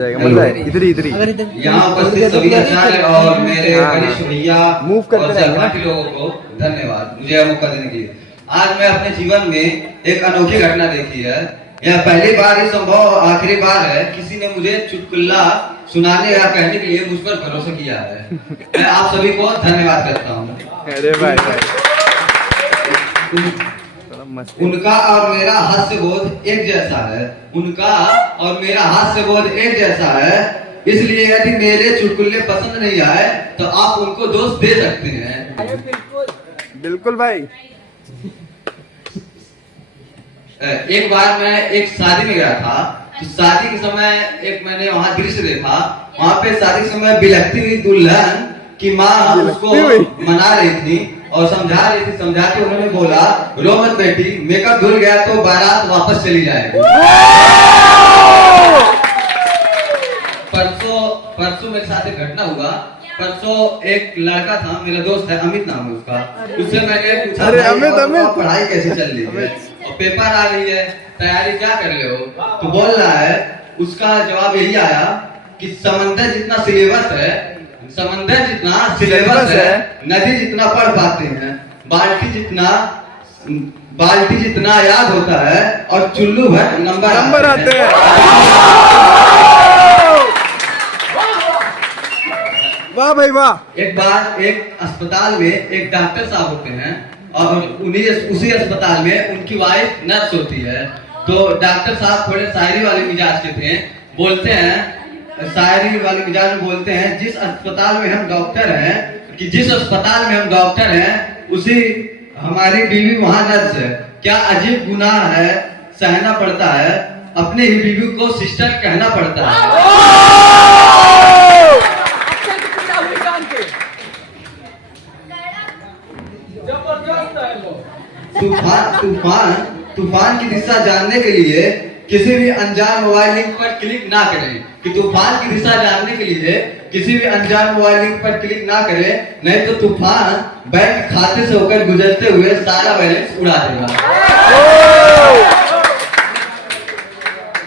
इधर ही यहाँ उपस्थित सभी आचार्य और मेरे वरिष्ठ भैया मूव करते और सहपाठी लोगों को धन्यवाद मुझे यह मौका देने के लिए। आज मैं अपने जीवन में एक अनोखी घटना देखी है। यह पहली बार ही संभव आखिरी बार है किसी ने मुझे चुटकुला सुनाने या कहने के लिए मुझ पर भरोसा किया है। मैं आप सभी को धन्यवाद करता हूँ। अरे भाई उनका और मेरा हास्य बोध एक जैसा है। उनका और मेरा हास्य बोध एक जैसा है, इसलिए यदि मेरे चुटकुले पसंद नहीं आए तो आप उनको दोष दे सकते हैं। बिल्कुल भाई। एक बार मैं एक शादी में गया था, तो शादी के समय एक मैंने वहाँ दृश्य देखा। वहाँ पे शादी के समय बिलखती हुई दुल्हन की माँ उसको मना रही थी और समझा रही थी। समझा के उन्होंने बोला, रो मत बेटी, मेकअप धुल गया तो बारात वापस चली जाएगी। परसों मेरे साथ एक घटना हुआ। परसों एक लड़का था, मेरा दोस्त है, अमित नाम है उसका। उससे मैंने पूछा, अमित पढ़ाई कैसे चल रही है और पेपर आ रही है, तैयारी क्या कर रहे हो? तो बोल रहा है, उसका जवाब यही आया कि समंदर जितना सिलेबस है, नदी जितना पढ़ पाते हैं, बाल्टी जितना याद होता है और चुल्लू भर नंबर आते हैं। वाह भाई वाह। एक बार एक अस्पताल में एक डॉक्टर साहब होते हैं और उसी अस्पताल में उनकी वाइफ नर्स होती है। तो डॉक्टर साहब थोड़े शायरी वाले मिजाज के थे। बोलते हैं, शायरी वाले मिजाज में बोलते हैं, जिस अस्पताल में हम डॉक्टर हैं उसी हमारी बीवी वहां नर्स है। क्या अजीब गुनाह है, सहना पड़ता है, अपने ही बीवी को सिस्टर कहना पड़ता है। तूफान की दिशा जानने के लिए किसी भी अनजान मोबाइल लिंक पर क्लिक ना करें। कि तूफान की दिशा जानने के लिए किसी भी अनजान मोबाइल लिंक पर क्लिक ना करें, नहीं तो तूफान बैंक खाते से होकर गुजरते हुए सारा बैलेंस उड़ा देगा।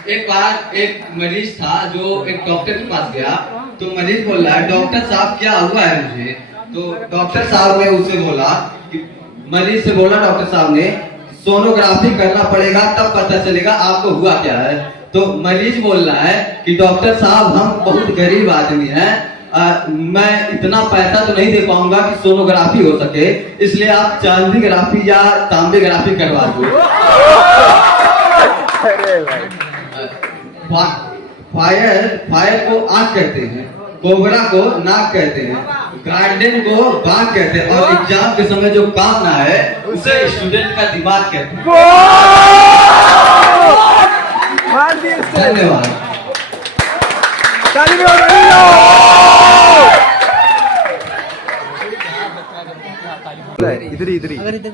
एक बार एक मरीज था जो एक डॉक्टर के पास गया। तो मरीज बोल रहा है, डॉक्टर साहब क्या हुआ है मुझे? तो डॉक्टर साहब ने उससे बोला, मरीज से बोला डॉक्टर साहब ने, सोनोग्राफी करना पड़ेगा तब पता चलेगा आपको हुआ क्या है। तो मरीज बोल रहा है कि डॉक्टर साहब हम बहुत गरीब आदमी हैं, मैं इतना पैसा तो नहीं दे पाऊंगा कि सोनोग्राफी हो सके, इसलिए आप चांदीग्राफी या तांबेग्राफी करवा दो। फायर को आंख कहते हैं, कोबरा को नाक कहते हैं, गार्डन को बाग कहते हैं और एग्जाम के समय जो काम ना है उसे स्टूडेंट का दिमाग कहते हैं। धन्यवाद। इधर ही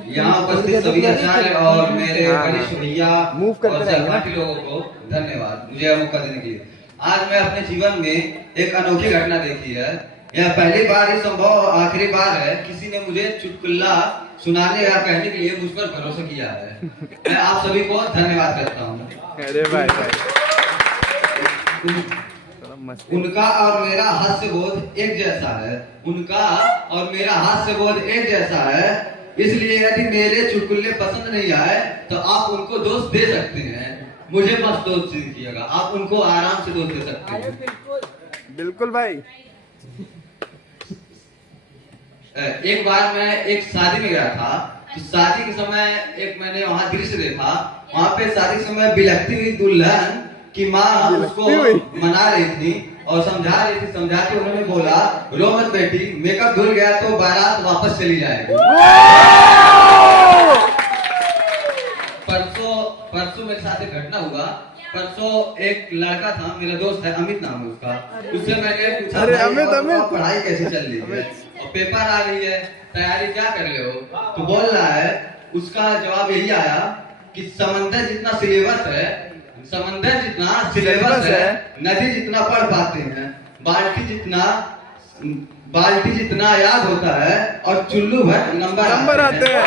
यहाँ उपस्थित सभी आचार्य और मेरे वरिष्ठ भैया मूव करते और सहपाठी लोगों को धन्यवाद मुझे यह मौका देने के लिए। आज मैं अपने जीवन में एक अनोखी घटना देखी है। यह पहली बार ही संभव आखिरी बार है किसी ने मुझे चुटकुला सुनाने या कहने के लिए मुझ पर भरोसा किया है। मैं आप सभी को धन्यवाद करता हूँ। अरे भाई उनका और मेरा हास्य बोध एक जैसा है। उनका और मेरा हास्य बोध एक जैसा है, इसलिए यदि मेरे चुटकुले पसंद नहीं आए तो आप उनको दोष दे सकते हैं। मुझे मत दोष दीजिएगा, आप उनको आराम से दोष दे सकते हैं। बिल्कुल भाई। एक बार मैं एक शादी में गया था। तो शादी के समय एक मैंने वहाँ दृश्य देखा। वहाँ पे शादी के समय बिलखती हुई दुल्हन की माँ उसको मना रही थी और समझा रही थी। समझा के उन्होंने बोला, रो मत बेटी, मेकअप धुल गया तो बारात वापस चली जाएगी। परसों मेरे साथ एक घटना हुआ। परसों एक लड़का था, मेरा दोस्त है, अमित नाम है उसका। उससे मैंने पूछा, पढ़ाई कैसे चल रही है और पेपर आ रही है, तैयारी क्या कर रहे हो? तो बोल रहा है, उसका जवाब यही आया कि समंदर जितना सिलेबस है, नदी जितना पढ़ पाते हैं, बाल्टी जितना याद होता है और चुल्लू भर नंबर आते हैं।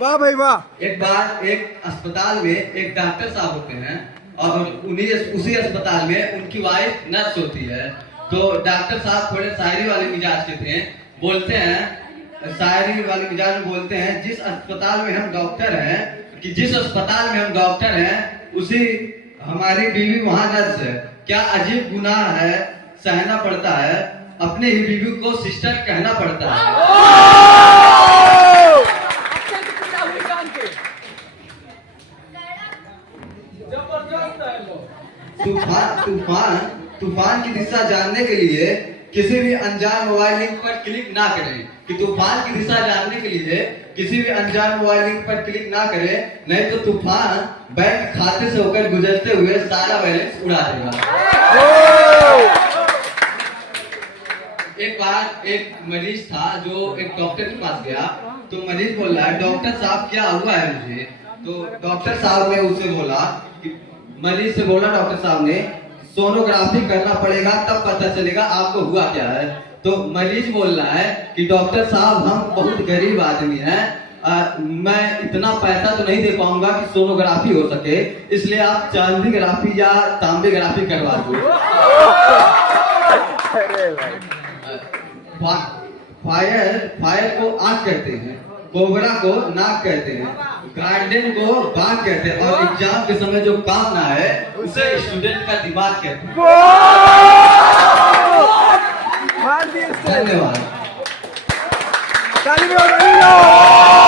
वाह भाई वाह। एक बार एक अस्पताल में एक डॉक्टर साहब होते हैं और उसी अस्पताल में उनकी वाइफ नर्स होती है। तो डॉक्टर साहब थोड़े शायरी वाले मिजाज के थे, बोलते हैं शायरी वाले मिजाज में बोलते हैं, जिस अस्पताल में हम डॉक्टर हैं कि जिस अस्पताल में हम डॉक्टर हैं उसी हमारी बीवी वहां नर्स है। क्या अजीब गुनाह है, सहना पड़ता है, अपने ही बीवी को सिस्टर कहना पड़ता है। तूफान की दिशा जानने के लिए किसी भी अनजान मोबाइल लिंक पर क्लिक ना करें। कि तूफान की दिशा जानने के लिए किसी भी अनजान मोबाइल लिंक पर क्लिक ना करें, नहीं तो तूफान बैंक खाते से होकर गुजरते हुए सारा बैलेंस उड़ा देगा। एक बार एक मरीज था जो एक डॉक्टर के पास गया। तो मरीज बोल रहा है, डॉक्टर साहब क्या हुआ है मुझे? तो डॉक्टर साहब ने उससे बोला कि मरीज से बोला डॉक्टर साहब ने, सोनोग्राफी करना पड़ेगा तब पता चलेगा आपको हुआ क्या है। तो मरीज बोल रहा है कि डॉक्टर साहब हम बहुत गरीब आदमी हैं, मैं इतना पैसा तो नहीं दे पाऊंगा कि सोनोग्राफी हो सके, इसलिए आप चांदीग्राफी या तांबेग्राफी करवा दो। फायर को आंख कहते हैं, कोबरा को नाक कहते हैं, गार्डन को बाग कहते हैं, और एग्जाम के समय जो काम ना है उसे स्टूडेंट का दिमाग कहते हैं। धन्यवाद। धन्यवाद।